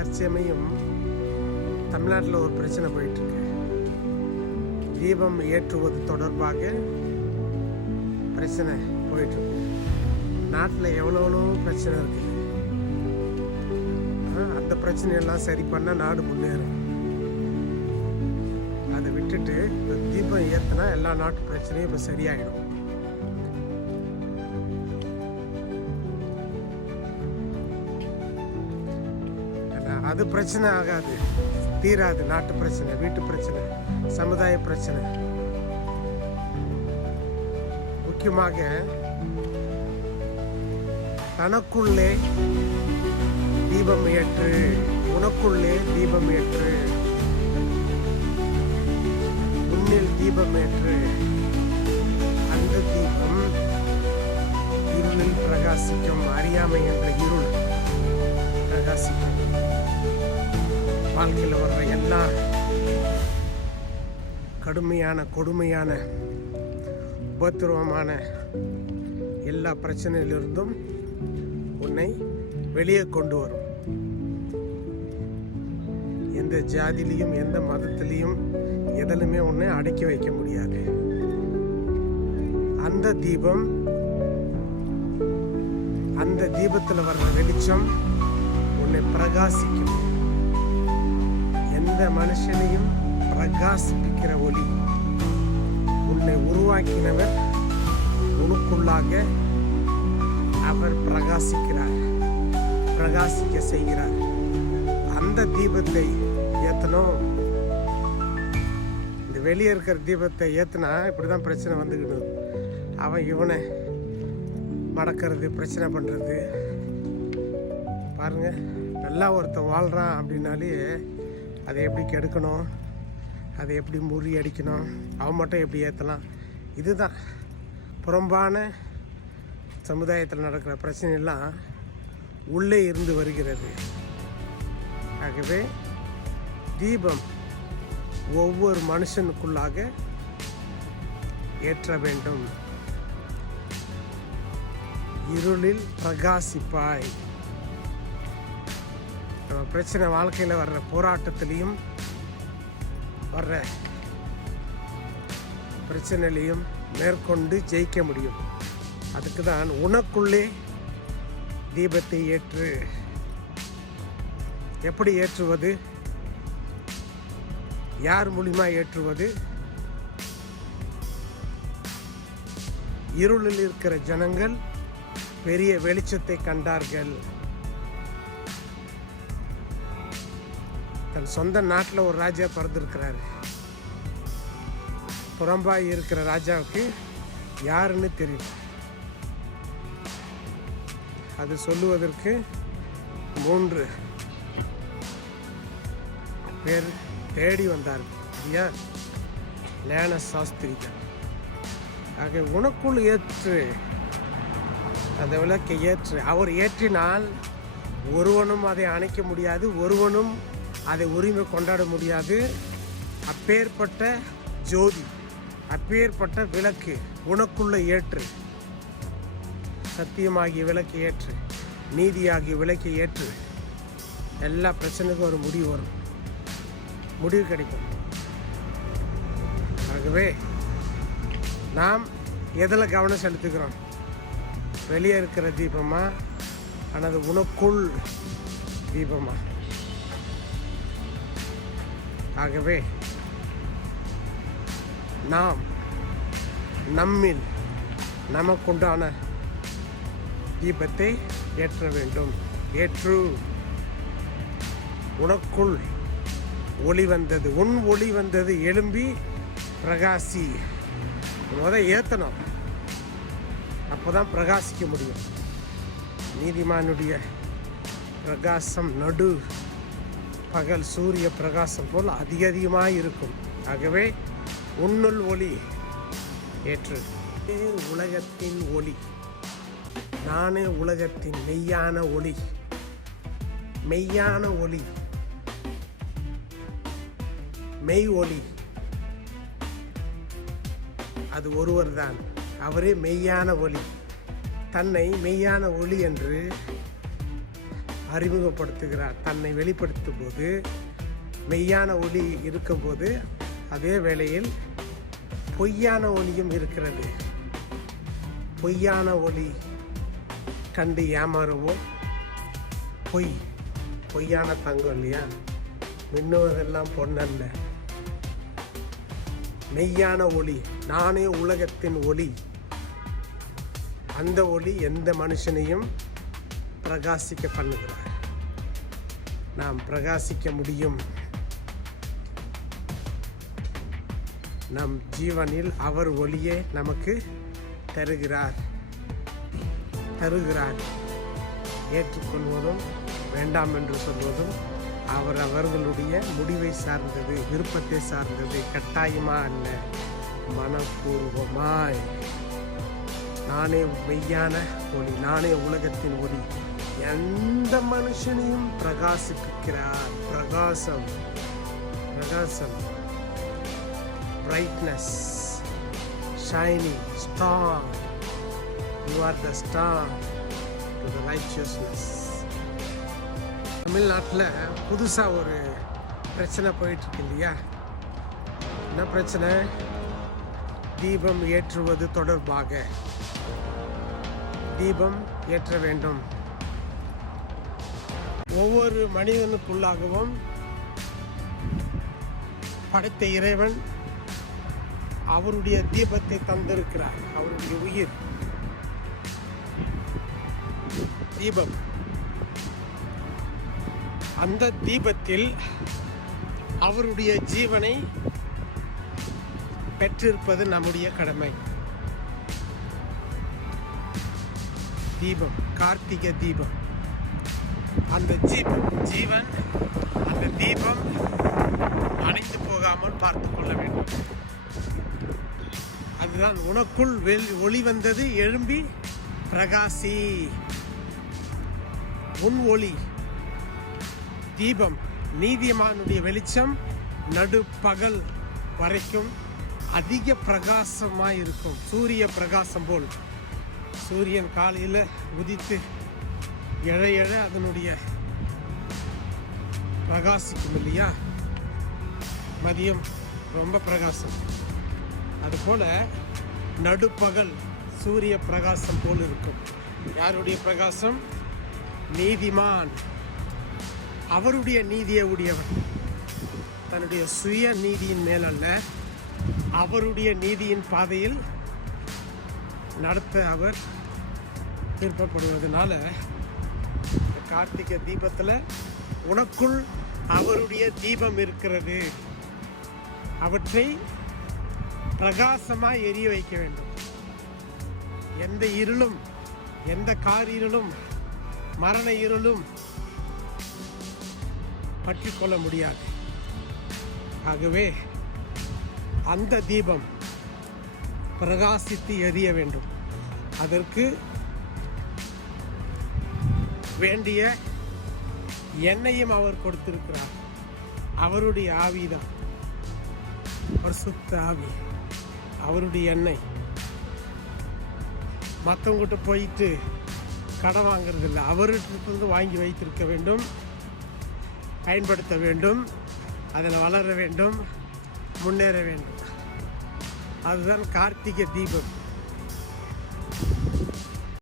தற்சமயம் தமிழ்நாட்டில் ஒரு பிரச்சனை போயிட்டுருக்கு. தீபம் ஏற்றுவது தொடர்பாக பிரச்சனை போயிட்டுருக்கு. நாட்டில் எவ்வளோ பிரச்சனை இருக்குது அந்த பிரச்சனையெல்லாம் சரி பண்ணால் நாடு முன்னேறும். அதை விட்டுட்டு தீபம் ஏற்றினா எல்லா நாட்டு பிரச்சனையும் இப்போ சரியாயிடும். அது பிரச்சனை ஆகாது. தீராது. நாட்டு பிரச்சனை வீட்டு பிரச்சனை சமுதாய பிரச்சனை. முக்கியமாக தனக்குள்ளே தீபம் ஏற்று உனக்குள்ளே தீபம் ஏற்று உன்னில் தீபம் ஏற்று அந்த தீபம் இருளில் பிரகாசிக்கும் அறியாமை என்ற இருள் பிரகாசிக்கும். வாழ்க்கையில் வர்ற எல்லா கடுமையான கொடுமையான உபத்திரவமான எல்லா பிரச்சனையிலிருந்தும் உன்னை வெளியே கொண்டு வரும். எந்த ஜாதிலையும் எந்த மதத்திலையும் எதிலுமே உன்னை அடக்கி வைக்க முடியாது. அந்த தீபம் அந்த தீபத்தில் வர்ற வெளிச்சம் உன்னை பிரகாசிக்கும். எந்த மனுஷனையும் பிரகாசிப்பிக்கிற ஒளி. உன்னை உருவாக்கினவர் உனக்குள்ளாக அவர் பிரகாசிக்கிறார் பிரகாசிக்க செய்கிறார். அந்த தீபத்தை ஏற்றணும் இந்த வெளியே இருக்கிற தீபத்தை ஏத்துனா இப்படிதான் பிரச்சனை வந்துக்கிட்டு அவன் இவனை மடக்கிறது பிரச்சனை பண்ணுறது பாருங்க நல்லா ஒருத்தன் வாழ்கிறான் அப்படின்னாலே அதை எப்படி கெடுக்கணும்? அதை எப்படி முறி அடிக்கணும் அவன் மட்டும் எப்படி ஏற்றலாம் இதுதான். புறம்பான சமுதாயத்தில் நடக்கிற பிரச்சனையெல்லாம் உள்ளே இருந்து வருகிறது. ஆகவே தீபம் ஒவ்வொரு மனுஷனுக்குள்ளாக ஏற்ற வேண்டும். இருளில் பிரகாசிப்பாய். பிரச்சனை வாழ்க்கையில் வர்ற போராட்டத்துலேயும் வர்ற பிரச்சனையிலையும் மேற்கொண்டு ஜெயிக்க முடியும். அதுக்கு தான் உனக்குள்ளே தீபத்தை ஏற்று எப்படி ஏற்றுவது? யார் மூலிமா ஏற்றுவது? இருளில் இருக்கிற ஜனங்கள் பெரிய வெளிச்சத்தை கண்டார்கள். தன் சொந்த நாட்டில் ஒரு ராஜா பிறந்திருக்கிறாரு. புறம்பாய் இருக்கிற ராஜாவுக்கு யாருன்னு தெரியும் அது சொல்லுவதற்கு மூன்று பேர் தேடி வந்தார் ஐயா லேன சாஸ்திரி ஆக உனக்குள் ஏற்று அந்த விளக்கை ஏற்று அவர் ஏற்றினால் ஒருவனும் அதை அணைக்க முடியாது ஒருவனும் அதை உரிமை கொண்டாட முடியாது. அப்பேற்பட்ட ஜோதி அப்பேற்பட்ட விளக்கு உனக்குள்ள ஏற்று. சத்தியமாகிய விளக்கு ஏற்று நீதியாகிய விளக்கை ஏற்று. எல்லா பிரச்சனைக்கும் ஒரு முடிவு வரும். முடிவு கிடைக்கும். ஆகவே நாம் எதில் கவனம் செலுத்துகிறோம்? வெளியே இருக்கிற தீபமா? அல்லது உனக்குள் தீபமா? ஆகவே நாம் நம்மில் நமக்குண்டான தீபத்தை ஏற்ற வேண்டும். ஏற்று. உனக்குள் ஒளி வந்தது உன் ஒளி வந்தது எழும்பி பிரகாசி. முத ஏற்றணும் அப்போதான் பிரகாசிக்க முடியும். நீதிமானுடைய பிரகாசம் நடு. பகல் சூரிய பிரகாசம் போல் அதிக அதிகமாக இருக்கும். ஆகவே உன்னுள் ஒளி ஏற்று. உலகத்தின் ஒளி. நானே உலகத்தின் மெய்யான ஒளி. மெய்யான ஒளி. மெய் ஒளி. அது ஒருவர்தான். அவரே மெய்யான ஒளி. தன்னை மெய்யான ஒளி என்று அறிமுகப்படுத்துகிறார். தன்னை வெளிப்படுத்தும் போது மெய்யான ஒளி இருக்கும்போது அதே வேளையில் பொய்யான ஒளியும் இருக்கிறது. பொய்யான ஒளி கண்டு ஏமாறுவோம். பொய் பொய்யான தங்கம் இல்லையா? மின்னுவதெல்லாம் பொன்னல்ல. மெய்யான ஒளி நானே உலகத்தின் ஒளி. அந்த ஒளி எந்த மனுஷனையும் பிரகாசிக்க பண்ணுகிறார் நாம் பிரகாசிக்க முடியும். நம் ஜீவனில் அவர் ஒளியே நமக்கு தருகிறார். தருகிறார். ஏற்றுக்கொள்வதும் வேண்டாம் என்று சொல்வதும் அவர் அவர்களுடைய முடிவை சார்ந்தது விருப்பத்தை சார்ந்தது கட்டாயமா அல்ல மனப்பூர்வமாய். நானே மெய்யான ஒளி நானே உலகத்தின் ஒளி. எந்த மனுஷனையும் பிரகாசிப்பிக்கிறார். பிரகாசம். பிரகாசம். Brightness shining star you are the star to the righteousness தமிழ்நாட்டில் புதுசாக ஒரு பிரச்சனை போயிட்டுருக்கு இல்லையா? என்ன பிரச்சனை? தீபம் ஏற்றுவது தொடர்பாக. தீபம் ஏற்ற வேண்டும். ஒவ்வொரு மனிதனுக்குள்ளாகவும் படைத்த இறைவன் அவருடைய தீபத்தை தந்திருக்கிறார் அவருடைய உயிர். தீபம். அந்த தீபத்தில் அவருடைய ஜீவனை பெற்றிருப்பது நம்முடைய கடமை. தீபம் கார்த்திகை தீபம். அந்த ஜீப் ஜீவன் அந்த தீபம் அணைந்து போகாமல் பார்த்து கொள்ள வேண்டும். அதுதான் உனக்குள் வெளி ஒளி வந்தது எழும்பி பிரகாசி. உன் ஒளி தீபம் நீதியமானுடைய வெளிச்சம் நடுப்பகல் வரைக்கும் அதிக பிரகாசமாக இருக்கும் சூரிய பிரகாசம் போல். சூரியன் காலையில் உதித்து எழ எழ அதனுடைய பிரகாசிக்கும் இல்லையா? மதியம் ரொம்ப பிரகாசம். அதுபோல் நடுப்பகல் சூரிய பிரகாசம் போல் இருக்கும். யாருடைய பிரகாசம்? நீதிமான். அவருடைய நீதியை உடையவன். தன்னுடைய சுய நீதியின் மேலல்ல அவருடைய நீதியின் பாதையில் நடத்த அவர் விருப்பப்படுவதனால கார்த்திகை தீபத்தில் உனக்குள் அவருடைய தீபம் இருக்கிறது. அவற்றை பிரகாசமாக எரிய வைக்க வேண்டும். எந்த இருளும் எந்த கார் இருளும் மரண இருளும் பற்றி கொள்ள முடியாது. ஆகவே அந்த தீபம் பிரகாசித்து எரிய வேண்டும். அதற்கு வேண்டிய எண்ணையும் அவர் கொடுத்திருக்கிறார். அவருடைய ஆவிதான். பரிசுத்த ஆவி. அவருடைய எண்ணெய். மற்றவங்கிட்ட போயிட்டு கடன் வாங்கிறது இல்லை அவர்கிட்ட வாங்கி வைத்திருக்க வேண்டும். பயன்படுத்த வேண்டும். அதில் வளர வேண்டும். முன்னேற வேண்டும். அதுதான் கார்த்திகை தீபம்.